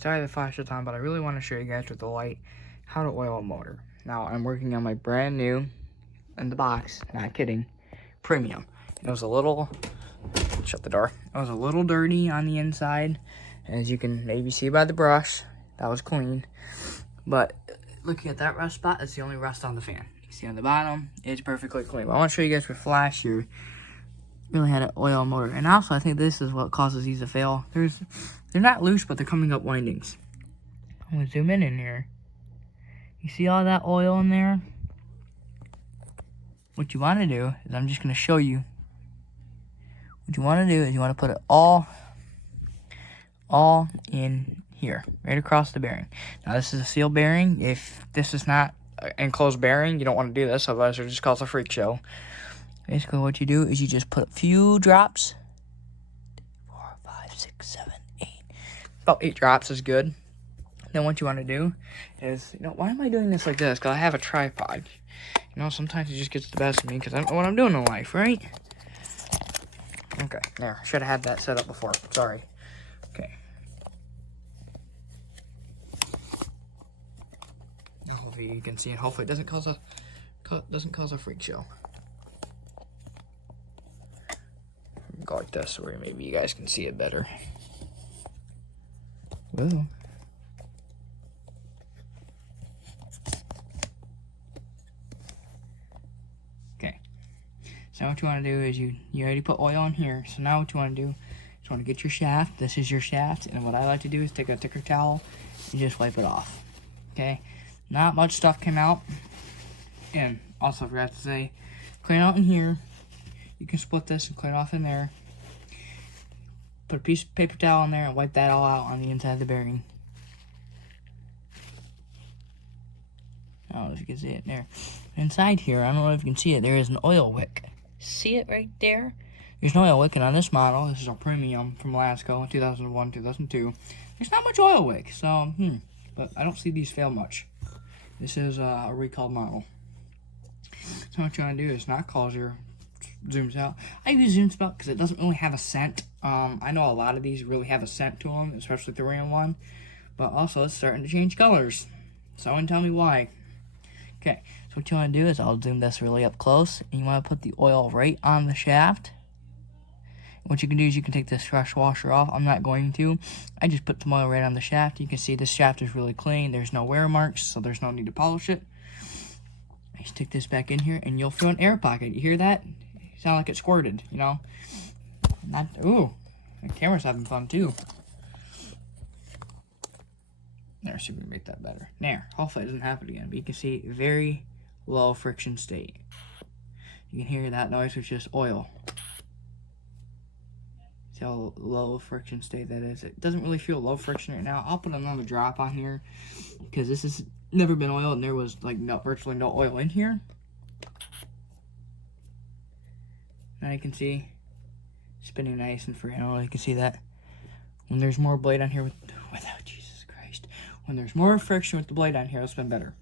sorry the flash is on, but I really want to show you guys with the light how to oil a motor. Now, I'm working on my brand new, in the box, not kidding, Premium. It was a little, shut the door, it was a little dirty on the inside, as you can maybe see by the brush. That was clean, but looking at that rust spot, that's the only rust on the fan. You can see on the bottom, it's perfectly clean. But I want to show you guys with flash here, really how to oil a motor. And also, I think this is what causes these to fail. They're not loose, but they're coming up windings. I'm gonna zoom in here. You see all that oil in there? What you want to do is, I'm just gonna show you. What you want to do is you want to put it all in here, right across the bearing. Now this is a sealed bearing. If this is not an enclosed bearing, you don't want to do this, otherwise it'll just cause a freak show. Basically what you do is you just put a few drops. 4, 5, 6, 7, 8. About 8 drops is good. Then what you want to do is, why am I doing this like this? Because I have a tripod. Sometimes it just gets the best of me because I don't know what I'm doing in life, right? Okay, there. Should have had that set up before. Sorry. Okay. Hopefully you can see it. Hopefully it doesn't cause a freak show. Go like this, where maybe you guys can see it better. Whoa. Okay. So now what you want to do is you already put oil on here. So now what you want to do is you want to get your shaft. This is your shaft. And what I like to do is take a thicker towel and just wipe it off. Okay. Not much stuff came out. And also I forgot to say, clean out in here. You can split this and clean it off in there. Put a piece of paper towel in there and wipe that all out on the inside of the bearing. I don't know if you can see it there. Inside here, I don't know if you can see it, there is an oil wick. See it right there? There's no oil wick, and on this model, this is our Premium from Lasko in 2001, 2002. There's not much oil wick, so, but I don't see these fail much. This is a recalled model. So what you want to do is not cause your zooms out. I use zooms out because it doesn't really have a scent. I know a lot of these really have a scent to them, especially the Ram one, but also it's starting to change colors. Someone tell me why. Okay, so what you want to do is, I'll zoom this really up close, and you want to put the oil right on the shaft. What you can do is you can take this fresh washer off. I'm not going to. I just put some oil right on the shaft. You can see this shaft is really clean. There's no wear marks, so there's no need to polish it. I stick this back in here, and you'll feel an air pocket. You hear that? Sound like it squirted, Ooh, the camera's having fun too. There, see if we can make that better. There, hopefully it doesn't happen again. But you can see very low friction state. You can hear that noise with just oil. See how low friction state that is. It doesn't really feel low friction right now. I'll put another drop on here because this has never been oiled and there was virtually no oil in here. Now you can see spinning nice and free. I don't know if you can see that. When there's more blade on here Jesus Christ. When there's more friction with the blade on here, it'll spin better.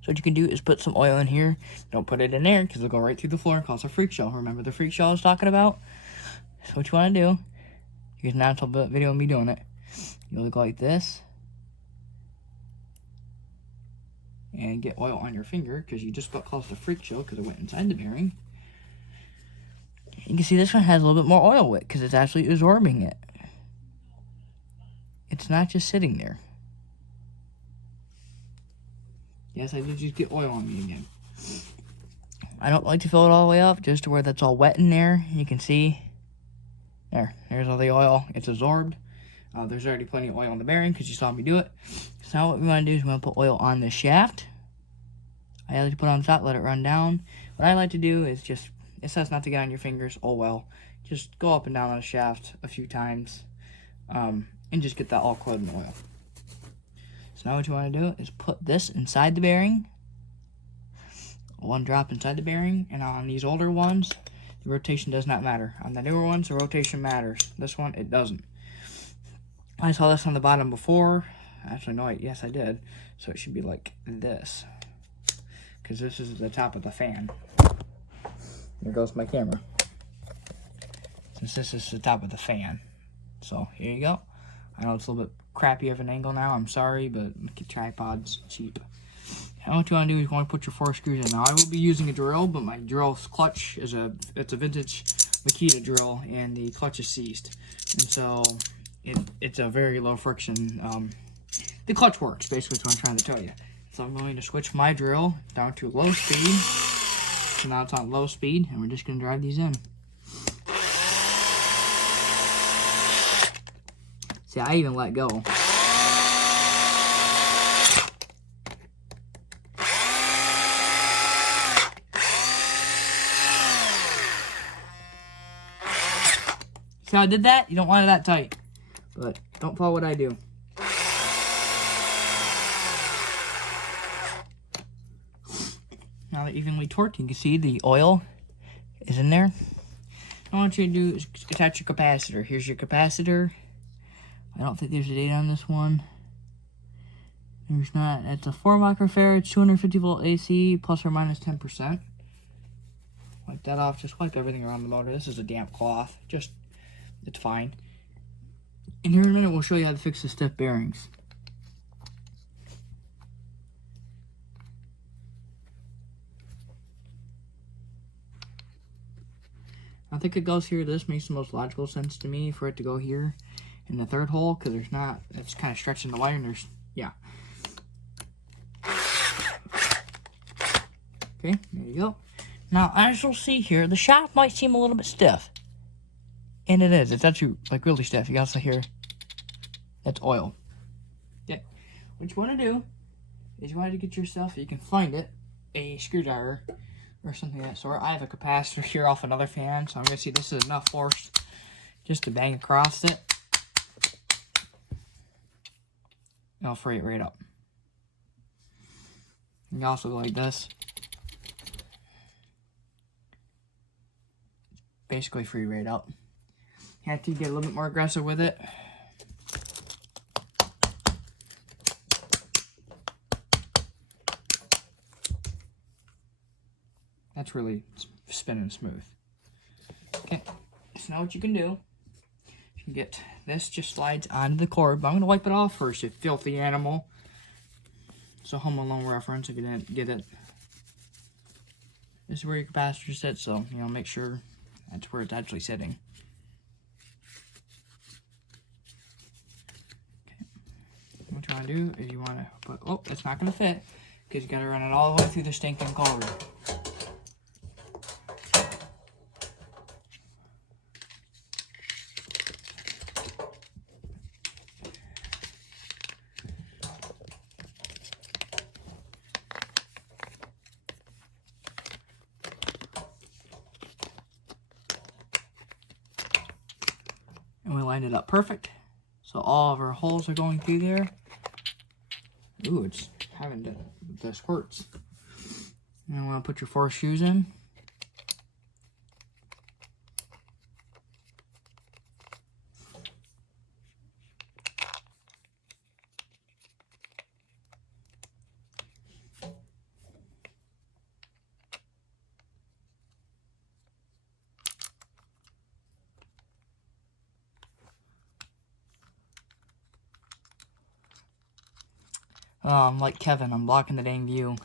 So what you can do is put some oil in here. Don't put it in there because it'll go right through the floor and cause a freak show. Remember the freak show I was talking about? So what you want to do, you can now tell the video of me doing it. You'll go like this. And get oil on your finger because you just got caused a freak show because it went inside the bearing. You can see this one has a little bit more oil wick because it's actually absorbing it. It's not just sitting there. Yes, I did just get oil on me again. I don't like to fill it all the way up, just to where that's all wet in there. You can see, there's all the oil. It's absorbed. There's already plenty of oil on the bearing because you saw me do it. So now what we want to do is we want to put oil on the shaft. I like to put it on top, let it run down. What I like to do is just, it says not to get on your fingers. Oh well. Just go up and down on the shaft a few times. And just get that all coated in oil. So now what you want to do is put this inside the bearing. One drop inside the bearing. And on these older ones, the rotation does not matter. On the newer ones, the rotation matters. This one, it doesn't. I saw this on the bottom before. Actually, no, yes, I did. So it should be like this. Because this is the top of the fan. There goes my camera. Since this is the top of the fan. So, here you go. I know it's a little bit crappy of an angle now. I'm sorry, but tripod's cheap. And what you want to do is you want to put your 4 screws in. Now, I will be using a drill, but my drill's clutch is it's a vintage Makita drill, and the clutch is seized. And so it's a very low friction. The clutch works, basically, is what I'm trying to tell you. So I'm going to switch my drill down to low speed. So now it's on low speed, and we're just going to drive these in. See, I even let go. See how I did that? You don't want it that tight. But don't follow what I do. Now that evenly torqued, you can see the oil is in there. What I want you to do is attach your capacitor. Here's your capacitor. I don't think there's a date on this one. There's not. It's a 4 microfarad, 250 volt AC, plus or minus 10%. Wipe that off. Just wipe everything around the motor. This is a damp cloth. It's fine. And here in a minute, we'll show you how to fix the stiff bearings. I think it goes here. This makes the most logical sense to me for it to go here in the 3rd hole, because there's not, it's kind of stretching the wire, and there's, yeah. Okay, there you go. Now, as you'll see here, the shaft might seem a little bit stiff. And it is. It's actually, like, really stiff. You also hear, that's oil. Okay, what you want to do is you want to get yourself, if you can find it, a screwdriver or something of that sort. I have a capacitor here off another fan, so I'm going to see this is enough force just to bang across it. And I'll free it right up. You can also go like this. Basically free right up. You have to get a little bit more aggressive with it. That's really spinning smooth. Okay, so now what you can do, you can get this just slides onto the cord, but I'm going to wipe it off first, you filthy animal. So Home Alone reference, if you didn't get it. This is where your capacitor sits, so, you know, make sure that's where it's actually sitting. Okay. What you want to do is you want to put, oh, it's not going to fit, because you got to run it all the way through the stinking cord. And we lined it up perfect. So all of our holes are going through there. Ooh, it's having the squirts. And I want to put your 4 shoes in. I'm like Kevin, I'm blocking the dang view.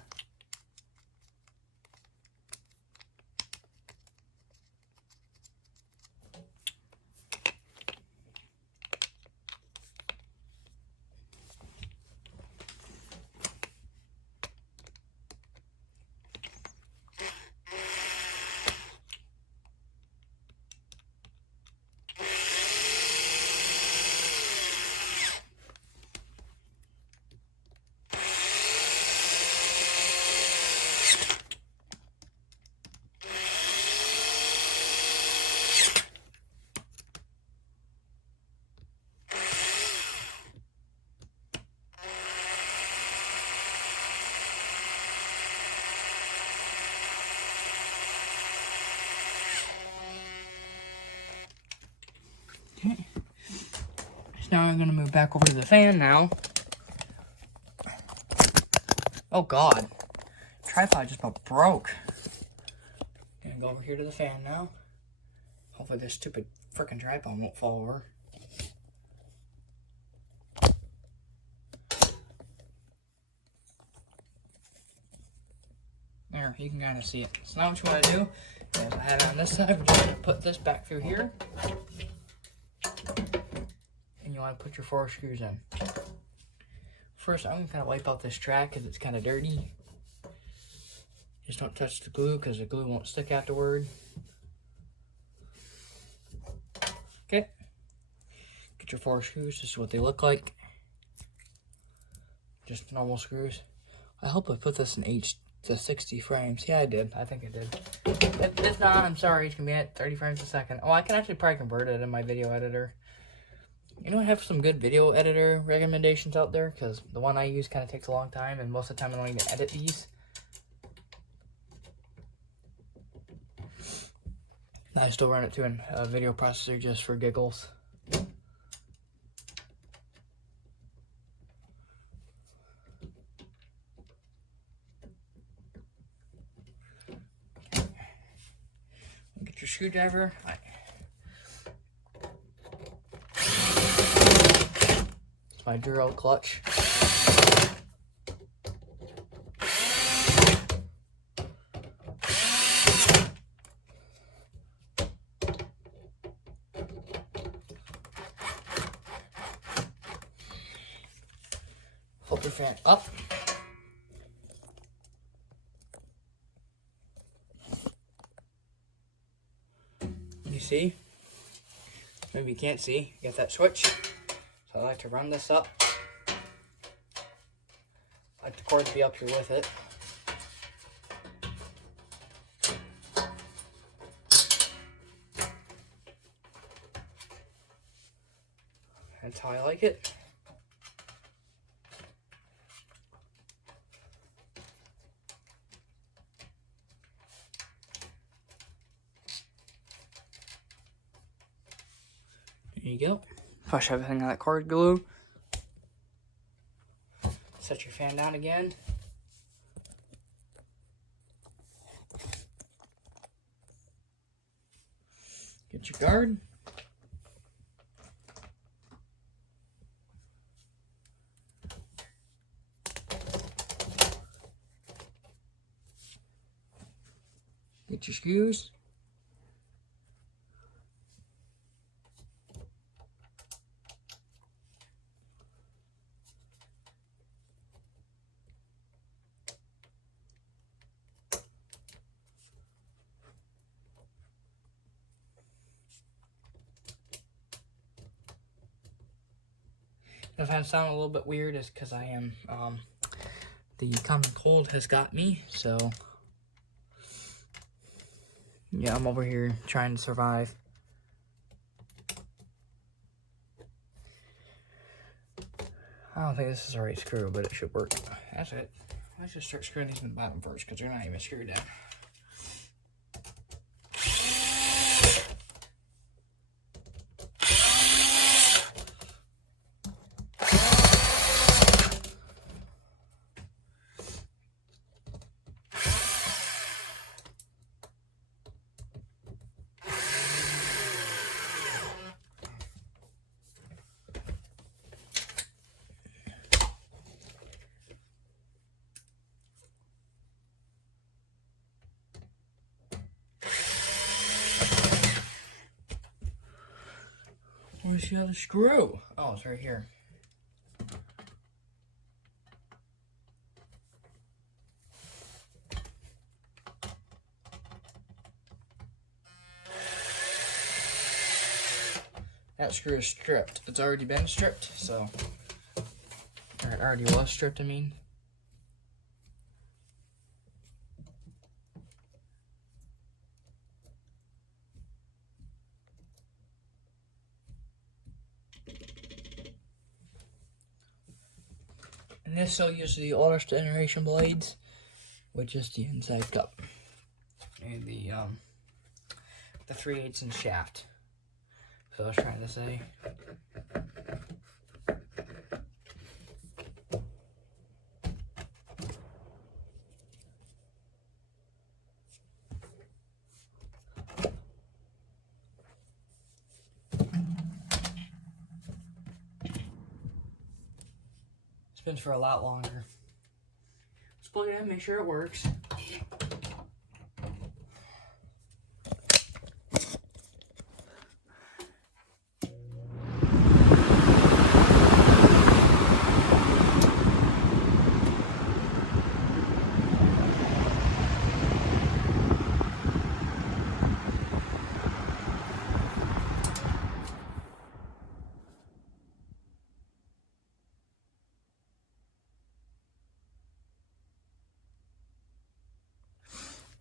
Okay. So now I'm going to move back over to the fan now. Oh God. Tripod just about broke. Gonna go over here to the fan now. Hopefully this stupid frickin' tripod won't fall over. Here, you can kind of see it. So now what you want to do is I have it on this side. We're just going to put this back through here. And you want to put your 4 screws in. First, I'm going to kind of wipe out this track because it's kind of dirty. Just don't touch the glue because the glue won't stick afterward. Okay. Get your 4 screws. This is what they look like. Just normal screws. I hope I put this in to 60 frames. Yeah, I did. I think I did. If not, I'm sorry. It's going to be at 30 frames a second. Oh, I can actually probably convert it in my video editor. You know, I have some good video editor recommendations out there because the one I use kind of takes a long time, and most of the time I don't need to edit these. I still run it through a video processor just for giggles. Get your screwdriver. It's my Duro clutch. Flip your fan up. You see? Maybe you can't see. You got that switch. So I like to run this up. I like the cord to be up here with it. That's how I like it. There you go. Push everything on that cord glue. Set your fan down again. Get your guard. Get your screws. If I sound a little bit weird, it's because I am, the common cold has got me, so, yeah, I'm over here trying to survive. I don't think this is the right screw, but it should work. That's it. Let's just start screwing these in the bottom first, because they're not even screwed down. Where's the other screw? Oh, it's right here. That screw is stripped. It's already been stripped, so... Or it already was stripped, I mean. And this still uses the older generation blades, with just the inside cup. And the 3/8" shaft. So I was trying to say. Spins for a lot longer. Let's plug it in, make sure it works.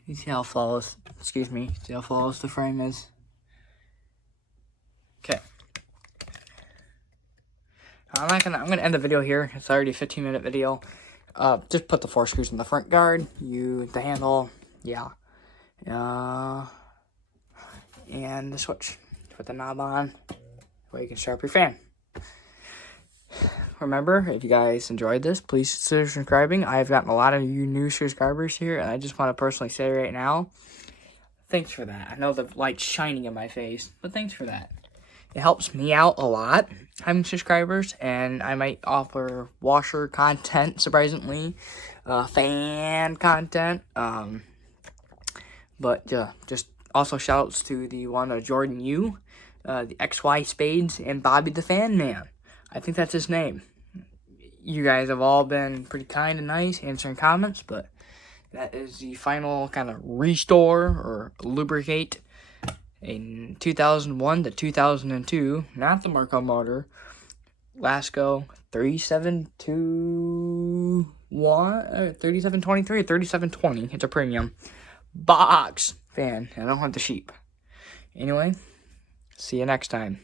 You see how flawless, excuse me, see how flawless the frame is? Okay. I'm gonna end the video here. It's already a 15-minute video. Just put the 4 screws in the front guard, the handle, yeah. And the switch. Put the knob on, where you can start up your fan. Remember, if you guys enjoyed this, please consider subscribing. I've gotten a lot of you new subscribers here, and I just want to personally say right now, thanks for that. I know the light's shining in my face, but thanks for that. It helps me out a lot, having subscribers, and I might offer washer content, surprisingly, fan content, but just also shout-outs to the one Jordan Yu, the XY Spades, and Bobby the Fan Man. I think that's his name. You guys have all been pretty kind and nice, answering comments, but that is the final kind of restore or lubricate in 2001 to 2002, not the Marco motor, Lasko 3723 or 3720. It's a premium box fan. I don't have the sheep. Anyway, see you next time.